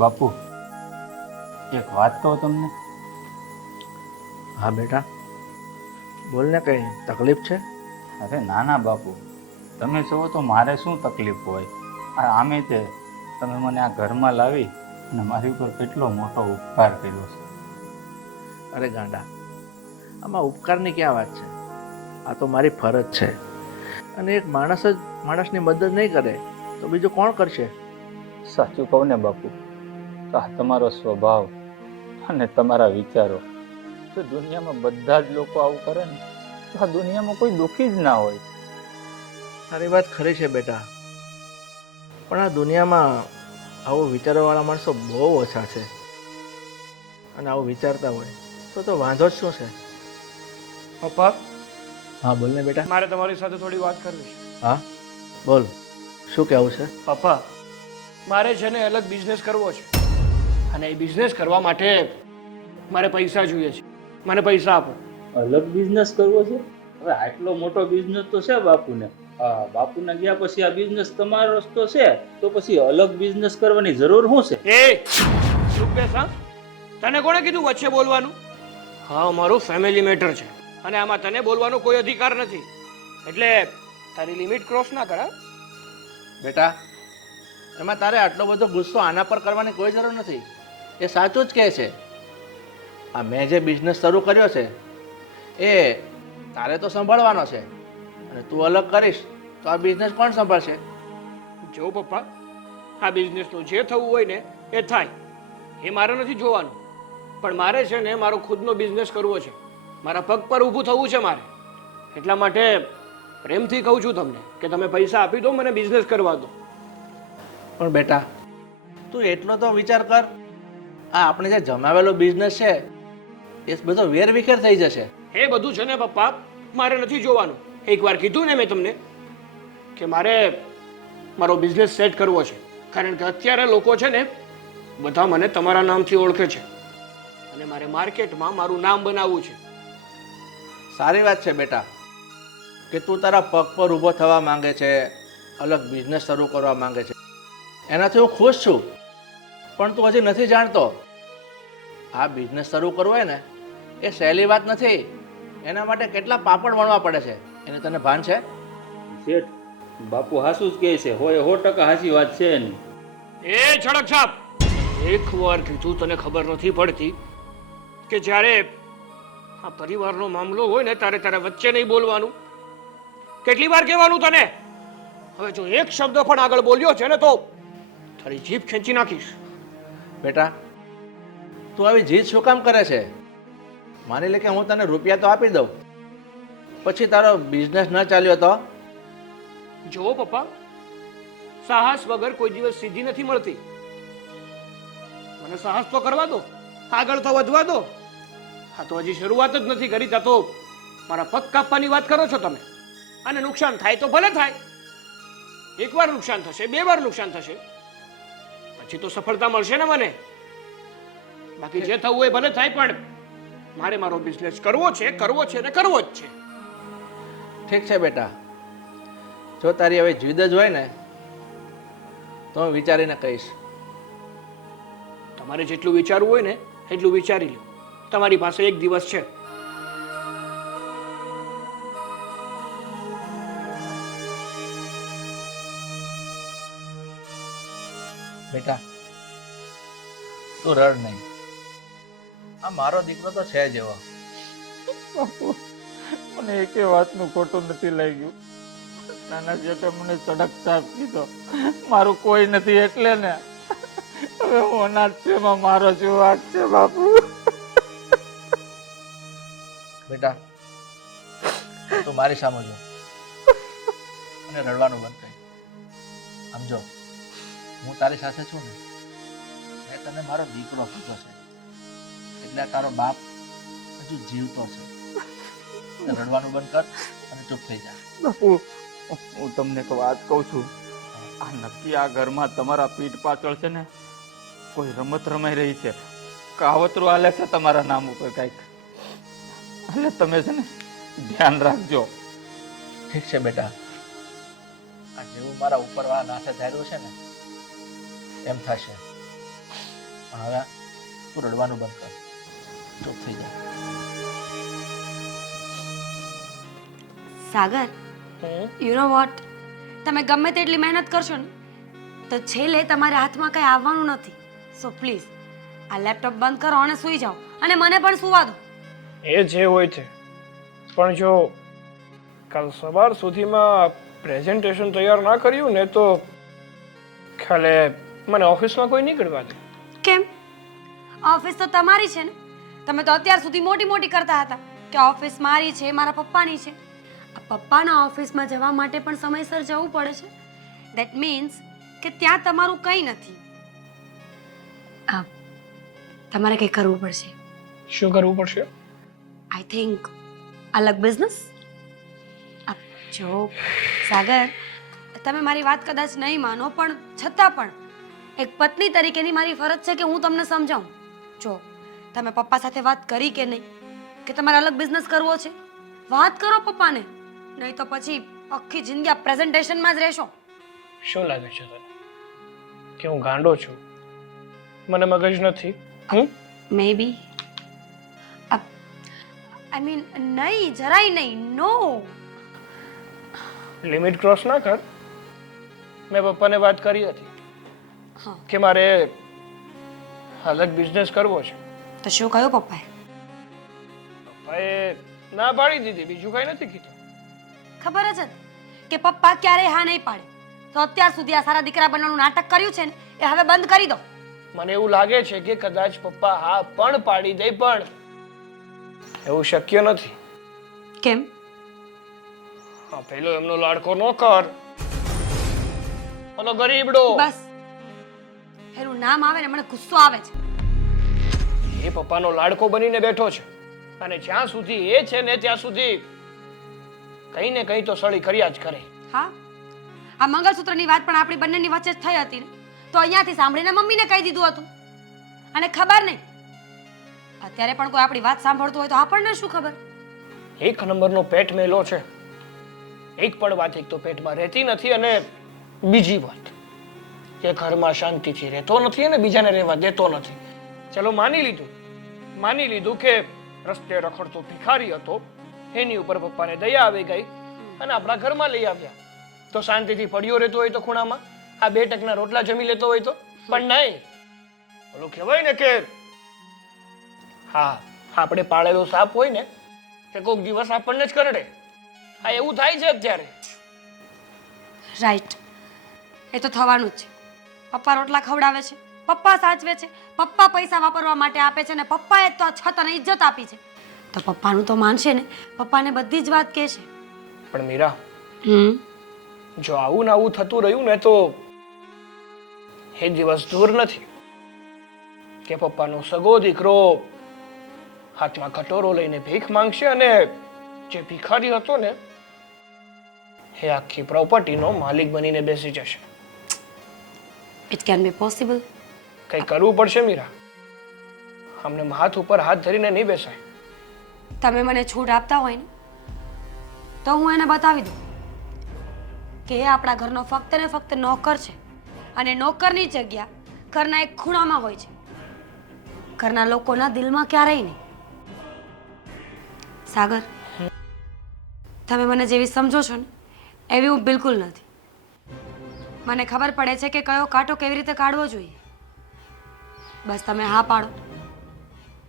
બાપુ, એક વાત કહું તમને? હા બેટા, બોલ ને, કઈ તકલીફ છે? અરે ના ના બાપુ, તમે કહો તો મારે શું તકલીફ હોય? આમે તે તમે મને આ ઘરમાં લાવી અને મારી ઉપર કેટલો મોટો ઉપકાર કર્યો છે. અરે ગાંડા, આમાં ઉપકારની ક્યાં વાત છે? આ તો મારી ફરજ છે. અને એક માણસ જ માણસની મદદ નહીં કરે તો બીજું કોણ કરશે? સાચું કહું ને બાપુ, તો આ તમારો સ્વભાવ અને તમારા વિચારો, જો દુનિયામાં બધા જ લોકો આવું કરે ને તો આ દુનિયામાં કોઈ દુઃખી જ ના હોય. તારી વાત ખરી છે બેટા, પણ આ દુનિયામાં આવું વિચારવાવાળા માણસો બહુ ઓછા છે. અને આવું વિચારતા હોય તો વાંધો જ શું છે? પપ્પા, હા બોલ ને બેટા. મારે તમારી સાથે થોડી વાત કરવી છે. હા બોલ, શું કહેવું છે? પપ્પા, મારે છે ને અલગ બિઝનેસ કરવો છે, અને એ બિઝનેસ કરવા માટે મારે પૈસા જોઈએ છે. મને પૈસા આપો. અલગ બિઝનેસ કરવો છે? હવે આટલો મોટો બિઝનેસ તો છે બાપુને. બાપુને ગયા પછી આ બિઝનેસ તમારો રસ્તો છે, તો પછી અલગ બિઝનેસ કરવાની જરૂર શું છે? એ ચૂપ બેસ. હા, તને કોણે કીધું વચ્ચે બોલવાનું? હા, અમારું ફેમિલી મેટર છે અને આમાં તને બોલવાનો કોઈ અધિકાર નથી. એટલે તારી લિમિટ ક્રોસ ના કર. બેટા, એમાં તારે આટલો બધો ગુસ્સો આના પર કરવાની કોઈ જરૂર નથી. એ સાચું જ કહે છે. આ મેં જે બિઝનેસ શરૂ કર્યો છે એ તારે તો સંભાળવાનો છે, અને તું અલગ કરીશ તો આ બિઝનેસ કોણ સંભાળશે? જો પપ્પા, આ બિઝનેસનું જે થવું હોય ને એ થાય, એ મારે નથી જોવાનું. પણ મારે છે ને મારો ખુદનો બિઝનેસ કરવો છે. મારા પગ પર ઊભું થવું છે મારે. એટલા માટે પ્રેમથી કહું છું તમને કે તમે પૈસા આપી દો, મને બિઝનેસ કરવા દો. પણ બેટા, તું એટલો તો વિચાર કર, આ આપણે જે જમાવેલો બિઝનેસ છે એ બધો વેરવિખેર થઈ જશે. એ બધું છે ને પપ્પા, મારે નથી જોવાનું. એકવાર કીધું ને મેં તમને કે મારે મારો બિઝનેસ સેટ કરવો છે, કારણ કે અત્યારે લોકો છે ને બધા મને તમારા નામથી ઓળખે છે, અને મારે માર્કેટમાં મારું નામ બનાવવું છે. સારી વાત છે બેટા કે તું તારા પગ પર ઊભો થવા માંગે છે, અલગ બિઝનેસ શરૂ કરવા માંગે છે. એનાથી હું ખુશ છું, પણ તું હજી નથી જાણતો, આ બિઝનેસ શરૂ કરવો હોય ને એ સહેલી વાત નથી. એના માટે કેટલા પાપડ વણવા પડે છે, એને તને ભાન છે? શેઠ, બાપુ હાસું જ કહે છે, હોય 100% હાચી વાત છે એની. એ છડક છાપ, એકવાર કીધું તને ખબર નથી પડતી કે જ્યારે આ પરિવારનો મામલો હોય ને ત્યારે તારે વચ્ચે નહીં બોલવાનું? કેટલી વાર કહેવાનું તને? હવે જો એક શબ્દ પણ આગળ બોલ્યો છે ને તો તારી જીભ ખેંચી નાખીશ. બેટા, તું આવી જીદ શું કામ કરે છે? માની લે કે હું તને રૂપિયા તો આપી દઉં, પછી તારો બિઝનેસ ન ચાલ્યો તો? જુઓ પપ્પા, સાહસ વગર કોઈ દિવસ સિદ્ધિ નથી મળતી. મને સાહસ તો કરવા દો, આગળ તો વધવા દો. આ તો હજી શરૂઆત જ નથી કરી, ત્યાં તો મારા પગ કાપવાની વાત કરો છો તમે. અને નુકસાન થાય તો ભલે થાય. એકવાર નુકસાન થશે, 2 વાર નુકસાન થશે, પછી તો સફળતા મળશે ને મને. બાકી જે થવું હોય ભલે થાય, પણ મારે મારો બિઝનેસ કરવો છે, કરવો છે ને કરવો જ છે. ઠીક છે બેટા, જો તારી હવે જીદ જ હોય ને તો હું વિચારીને કહીશ. તમારે જેટલું વિચારવું હોય ને એટલું વિચારી લો. તમારી પાસે 1 દિવસ છે. બેટા, તું રડ નહીં. આ મારો દીકરો તો છે જ એવો. બાપુ, મને એકે વાતનું ખોટું નથી લાગ્યું. નાના જેઠે મને સડક સાફ કીધો, મારું કોઈ નથી એટલે ને. હવે હું અનાથ છે, એમાં મારો શું વાંક છે બાપુ? બેટા, તું મારી સામે જો અને રડવાનું બંધ કરી. સમજો, હું તારી સાથે છું ને, મેં તને મારો દીકરો કીધો છે, એટલે તારો બાપ હજુ જીવતો છે. રડવાનું બંધ કર અને ચૂપ થઈ જા. બાપુ, હું તમને એક વાત કહું છું. આ નક્કી આ ઘરમાં તમારા પીઠ પાછળ છે ને કોઈ રમત રમાઈ રહી છે. કાવતરું હાલે છે તમારા નામ ઉપર કાંઈક. એટલે તમે છે ને ધ્યાન રાખજો. ઠીક છે બેટા, આ જેવું મારા ઉપરવાળા નાથે ધાર્યું છે ને એમ થશે. હવે તું રડવાનું બંધ કર, ચૂપ થઈ જા. સાગર, યુ નો વોટ, તમે ગમે તેટલી મહેનત કરશો ને તો છેલ્લે તમારા હાથમાં કંઈ આવવાનું નથી. સો પ્લીઝ આ લેપટોપ બંધ કરો અને સૂઈ જાઓ, અને મને પણ સૂવા દો. એ જે હોય છે, પણ જો કાલ સવાર સુધીમાં પ્રેઝન્ટેશન તૈયાર ના કર્યું ને તો ખાલે મને ઓફિસમાં કોઈ નીકળવા દે. કેમ? ઓફિસ તો તમારી છે ને. તમે તો અત્યાર સુધી મોટી મોટી કરતા હતા કે ઓફિસ મારી છે, મારા પપ્પાની છે. આ પપ્પાના ઓફિસમાં જવા માટે પણ સમયસર જવું પડે છે. ધેટ મીન્સ કે ત્યાં તમારું કંઈ નથી. આ તમારે કંઈ કરવું પડશે. શું કરવું પડશે? આઈ થિંક અલગ બિઝનેસ. જો સાગર, તમે મારી વાત કદાચ નહીં માનો, પણ છતાં પણ એક પત્ની તરીકેની મારી ફરજ છે કે હું તમને સમજાવું. જો તમે પપ્પા સાથે વાત કરી કે નહીં કે તમારે અલગ બિઝનેસ કરવો છે? વાત કરો પપ્પાને, નહીં તો પછી આખી જિંદગી આ પ્રેઝન્ટેશનમાં જ રહેશો. શું લાગે છે તને કે હું ગાંડો છું? મને મગજ નથી? મે બી. આઈ મીન નહીં, જરાય નહીં. નો. લિમિટ ક્રોસ ના કર. મેં પપ્પાને વાત કરી હતી હા, કે મારે અલગ બિઝનેસ કરવો છે. તો શું કહ્યું પપ્પાએ? પપ્પાએ ના પાડી દીધી, બીજું કઈ નથી કીધું. ખબર જ હતી કે પપ્પા ક્યારેય હા નહીં પાડે. તો અત્યાર સુધી આ સારા દીકરા બનવાનું નાટક કર્યું છે ને એ હવે બંધ કરી દો. મને એવું લાગે છે કે કદાચ પપ્પા હા પણ પાડી દે, પણ એવું શક્ય નથી. કેમ? હા, પેલો એમનો લાડકો નો કર, ઓલો ગરીબડો. બસ એનું નામ આવે ને મને ગુસ્સો આવે છે. એ પપ્પાનો લાડકો બનીને બેઠો છે, અને જ્યાં સુધી એ છે ને ત્યાં સુધી કઈ ને કઈ તો સળી કર્યા જ કરે. હા, આ મંગળસૂત્રની વાત પણ આપણી બંનેની વચ્ચે જ થઈ હતી ને, તો અહીંયાથી સાંભળીને મમ્મીને કહી દીધું હતું. અને ખબર નહીં, અત્યારે પણ કોઈ આપણી વાત સાંભળતું હોય તો આપણને શું ખબર? એક નંબરનો પેટ મેલો છે. એક પણ વાત એક તો પેટમાં રહેતી નથી, અને બીજી વાત કે ઘરમાં શાંતિથી રહેતો નથી અને બીજાને રહેવા દેતો નથી. ચલો માની લીધું કે રસ્તે રખડતો ભિખારી હતો, એની ઉપર પપ્પાને દયા આવી ગઈ અને આપણા ઘરમાં લઈ આવ્યા. તો શાંતિથી પડ્યો રહેતો હોય તો ખૂણામાં, આ 2 ટકના રોટલા જમી લેતો હોય તો? પણ નહીં. ઓલું કહેવાય ને કે હા, આપણે પાળેલો સાપ હોય ને કે કોઈક દિવસ આપણને જ કરડે. હા, એવું થાય છે અત્યારે. રાઈટ, એ તો થવાનું જ છે. પપ્પા રોટલા ખવડાવે છે, પપ્પા સાચવે છે, પપ્પા પૈસા વાપરવા માટે આપે છે, ને પપ્પાએ તો છત અને ઇજ્જત આપી છે. તો પપ્પાનું તો માનશે ને, પપ્પાને બધી જ વાત કહેશે. પણ મીરા, હમ જો આવું ને આવું થતું રહ્યું ને તો એ દિવસ દૂર નથી કે પપ્પાનો સગો દીકરો હાથમાં કટોરો લઈને ભીખ માંગશે, અને જે ભિખારી હતો ને એ આખી પ્રોપર્ટીનો માલિક બનીને બેસી જશે. It can be possible. કંઈ કરવું પડશે મીરા. અમને હાથ ઉપર હાથ ધરીને નહીં બેસાય. તમે મને છૂટ આપતા હોય ને તો હું એને બતાવી દઉં કે એ આપણા ઘરનો ફક્ત ને ફક્ત નોકર છે, અને નોકરની જગ્યા ઘરના એક ખૂણામાં હોય છે. ઘરના લોકોના દિલમાં ક્યારેય નહીં. સાગર, તમે મને જેવી સમજો છો ને એવી હું બિલકુલ નથી. મને ખબર પડે છે કે કયો કાંટો કેવી રીતે કાઢવો જોઈએ. બસ તમે હા પાડો,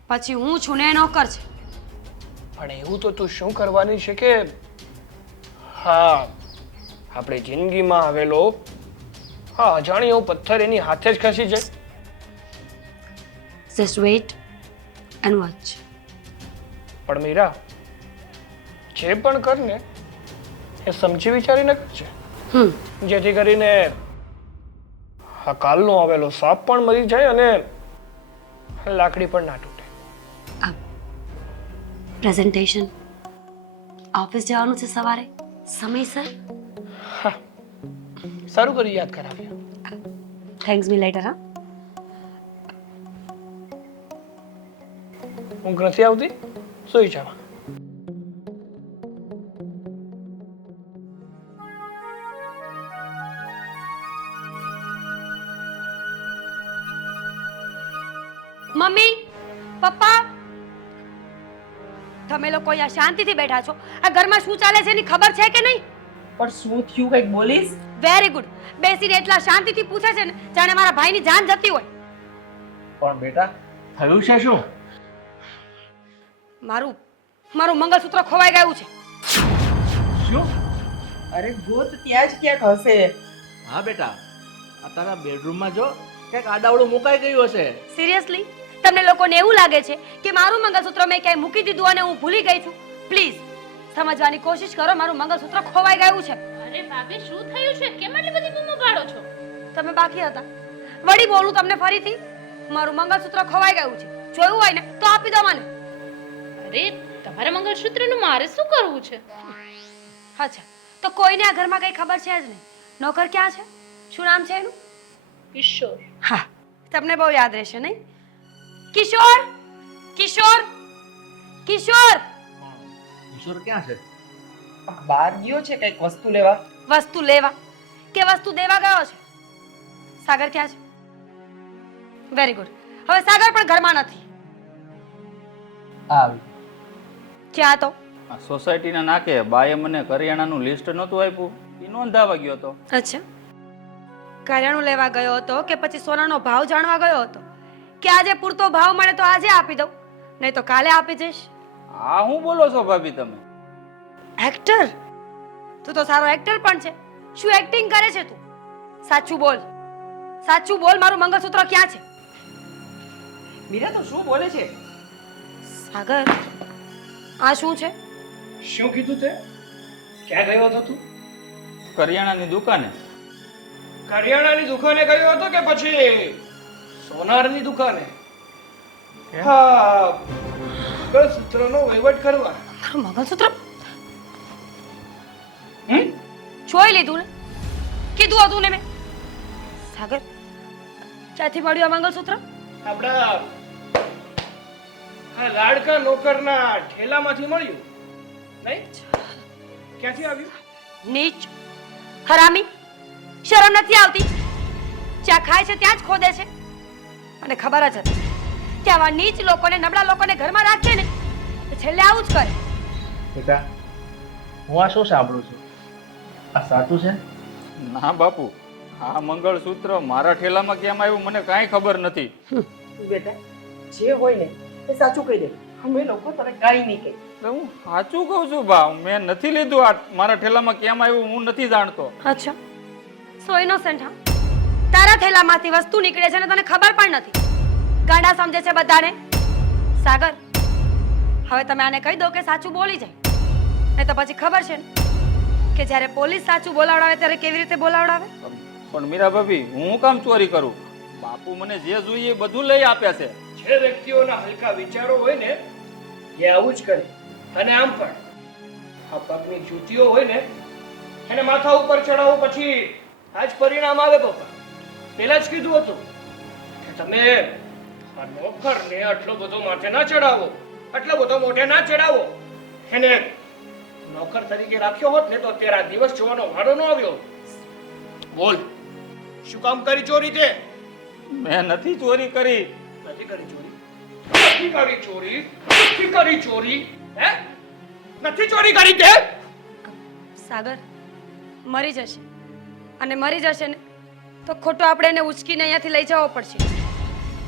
પછી હું છું ને એ નોકર છે. પણ એવું તો તું શું કરવાની છે કે હા, આપણી જિંદગીમાં આવેલો હા અજાણ્યો પથ્થર એની હાથે જ ખસી જાય. Just weight and watch. પણ મીરા, જે પણ કર ને એ સમજી વિચારીને કરજે, જેથી કરીને આ કાલનો આવેલો સાપ પણ મરી જાય અને લાકડી પણ ના તૂટે. પ્રેઝન્ટેશન ઓફિસ જવાનું છે સવારે સમયસર. સારું કરી યાદ કરાવ્યું. થેન્ક્સ મી લેટર. હા, ઊંઘ નથી આવતી? સુઈ જાવ. મમ્મી, પપ્પા, તમે લોકો અહીંયા શાંતિથી બેઠા છો. આ ઘરમાં શું ચાલે છે એની ખબર છે કે નહીં? પણ શું થયું, કંઈક બોલીશ? Very good. બેસીને એટલા શાંતિથી પૂછે છે ને જાણે મારા ભાઈની જાન જતી હોય. પણ બેટા થયું છે શું? મારું મંગળસૂત્ર ખોવાઈ ગયું છે. શું? અરે ગોત ત્યાં જ ક્યાંક હશે. હા બેટા, આ તારા બેડરૂમમાં જો ક્યાંક આડાવડું મુકાઈ ગયું હશે. સિરિયસલી? તમને લોકોને એવું લાગે છે કે મારું મંગળસૂત્ર મેં ક્યાંય મૂકી દીધું અને હું ભૂલી ગઈ છું? પ્લીઝ સમજવાની કોશિશ કરો. મારું મંગળસૂત્ર ખોવાઈ ગયું છે. અરે ભાભી શું થયું છે? કેમ આટલી બધી બૂમો પાડો છો? તમે બાકી હતા. વળી બોલું તમને ફરીથી. મારું મંગળસૂત્ર ખોવાઈ ગયું છે. જોયું હોય ને તો આપી દો મને. અરે તમારા મંગળસૂત્રનું મારે શું કરવું છે? અચ્છા, તો કોઈને આ ઘરમાં કઈ ખબર છે જ નહીં. નોકર ક્યાં છે? શું નામ છે એનું? કિશોર. હા, તમને બહુ યાદ રહેશે નહીં? કિશોર, કિશોર, કિશોર. કિશોર ક્યાં છે? બહાર ગયો છે કંઈક વસ્તુ લેવા. વસ્તુ લેવા કે વસ્તુ દેવા ગયો છે? સાગર ક્યાં છે? Very good. હવે સાગર પણ ઘરમાં નથી. આવી. ક્યાં તો? આ સોસાયટીના નાકે બાએ મને કરિયાણાનું લિસ્ટ નહોતું આપ્યું, એ નોંધાવા ગયો હતો. અચ્છા, કરિયાણું લેવા ગયો હતો કે પછી સોનાનો ભાવ જાણવા ગયો હતો કે આજે પૂરતો ભાવ મળે તો આજે આપી દઉં, નહીં તો કાલે આપી જઈશ? આ હું બોલો છો ભાભી તમે? એક્ટર? તું તો સારો એક્ટર પણ છે. શું એક્ટિંગ કરે છે તું? સાચું બોલ, સાચું બોલ. મારું મંગળસૂત્ર ક્યાં છે? મીરા તો શું બોલે છે? સાગર, આ શું છે? શું કીધું તે? ક્યાં ગયો હતો તું? કરિયાણાની દુકાને. કરિયાણાની દુકાને ગયો હતો કે પછી સોનારની દુકાને? હા, મંગળસૂત્રનો વહીવટ કરવા. મારું મંગળસૂત્ર હમ? જોઈ લીધું ને? કીધું હતું ને મેં. સાગર, ક્યાંથી મળ્યું આ મંગળસૂત્ર? આપણા આ લાડકા નોકરના ઠેલામાંથી મળ્યું. નહીં? ક્યાંથી આવ્યું? નીચ, હરામી, શરમ નથી આવતી? જ્યાં ખાય છે ત્યાં જ ખોદે છે. અને ખબર જ હતી કે આવા નીચ લોકોને, નબળા લોકોને ઘરમાં રાખીએ ને તો છેલ્લે આવું જ કરે. બેટા હું આ શું સાંભળું છું? આ સાચું છે? ના બાપુ, આ મંગળસૂત્ર મારા ઠેલામાં કેમ આવ્યું મને કાંઈ ખબર નથી. બેટા જે હોય ને એ સાચું કહી દે. અમે લોકો તને કાંઈ નહીં કહી. એટલે હું સાચું કહું છું બા, મેં નથી લીધું. આ મારા ઠેલામાં કેમ આવ્યું હું નથી જાણતો. અચ્છા, સો ઇનોસન્ટ. હા, તારા થેલામાંથી વસ્તુ નીકળે છે ને તને ખબર પણ નથી. ગાંડા સમજે છે બધાને. સાગર, હવે તમે આને કહી દો કે સાચું બોલી જાય, નહીં તો પછી ખબર છે ને કે જ્યારે પોલીસ સાચું બોલાવડાવે ત્યારે કેવી રીતે બોલાવડાવે. પણ મીરા ભાભી, હું કામ ચોરી કરું? બાપુ મને જે જોઈએ એ બધું લઈ આપે છે. જે વ્યક્તિઓના હલકા વિચારો હોય ને એ આવું જ કરે. અને આમ પણ આ પગની જૂતીઓ હોય ને એને માથા ઉપર ચડાવો પછી આ જ પરિણામ આવે. પપ્પા પહેલા જ કીધું હતું કે તમે આ નોકરને આટલો બધો માથે ના ચડાવો, આટલો બધો મોઢે ના ચડાવો. એને નોકર તરીકે રાખ્યો હોત ને તો અત્યારે આ દિવસ જોવાનો વારો ન આવ્યો. બોલ, શું કામ કરી ચોરી તે? મેં નથી ચોરી કરી. નથી કરી ચોરી? નથી કરી ચોરી? નથી કરી ચોરી? હે? નથી ચોરી કરી તે? સાગર મરી જશે, અને મરી જશે ને તો ખોટો આપણે એને ઉચકીને અહીંયાથી લઈ જવો પડશે.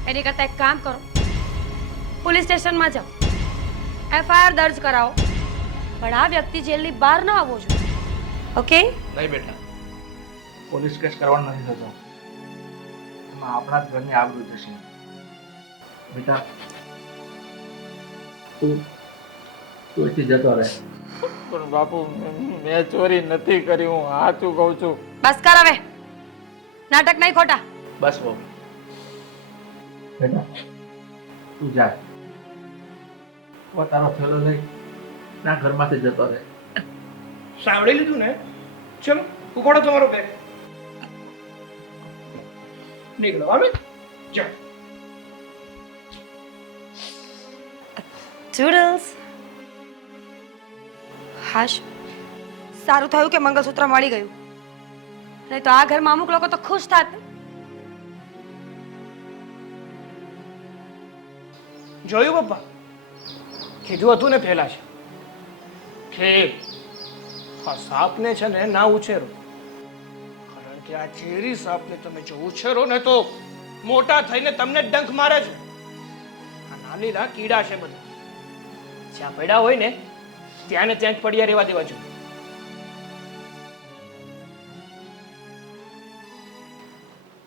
એની કરતાં એક કામ કરો, પોલીસ સ્ટેશનમાં જાઓ, FIR દર્જ કરાવો, પણ આ વ્યક્તિ જેલની બહાર ન આવવો જોઈએ. ઓકે? નહીં બેટા, પોલીસ કેસ કરવાનો નથી થતો. એમાં આપણા જ ઘરની આબરૂ જશે. બેટા તું અહીંથી જતો રહે. પણ બાપુ, મેં ચોરી નથી કરી. હું સાચું કહું છું. બસ કર હવે, નાટક નહીં ખોટા. બસ બહુ. બેટા તું જા, પોતાનો થેલો લઈ ના ઘરમાંથી જતો રહે. સાંભળી લીધું ને? ચલો ઉપાડો તમારો બેગ. નીકળો હવે. જાઓ. ટૂડલ્સ. હાશ, સારું થયું કે મંગળસૂત્ર મળી ગયું, નહીં તો આ ઘરમાં અમુક લોકો તો ખુશ થાત. જોયું પપ્પા, કીધું હતું ને પહેલા છે કે આ સાપને છે ને ના ઉછેરો, કારણ કે આ ઝેરી સાપને તમે જો ઉછેરો ને તો મોટા થઈને તમને જ ડંખ મારે છે. આ નાનીના કીડા છે બધા, જ્યાં પડ્યા હોય ને ત્યાં ને ત્યાં જ પડ્યા રહેવા દેવા જોઈએ.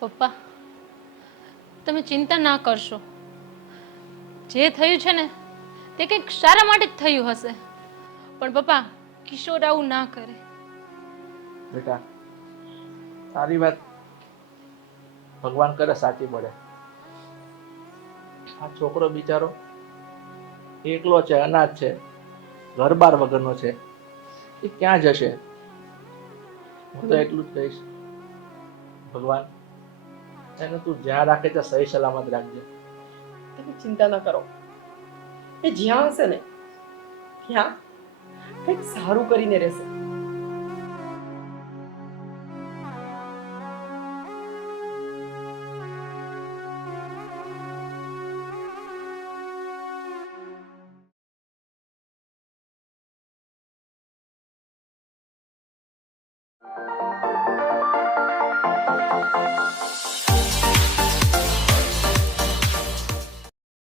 પપ્પા, તમે ચિંતા ના કરશો. જે થયું છે ને તે કંઈક સારા માટે જ થયું હશે. પણ પપ્પા, કિશોર આવું ના કરે. બેટા, તારી વાત ભગવાન કરે સાચી પડે. આ છોકરો બિચારો એકલો છે, અનાથ છે, ઘર બાર વગરનો છે, એ ક્યાં જશે? હું તો એટલું જ કહીશ, ભગવાન એને તું જ્યાં રાખે છે સહી સલામત રાખજે. તમે ચિંતા ન કરો, એ જ્યાં હશે ને ત્યાં કંઈક સારું કરીને રહેશે.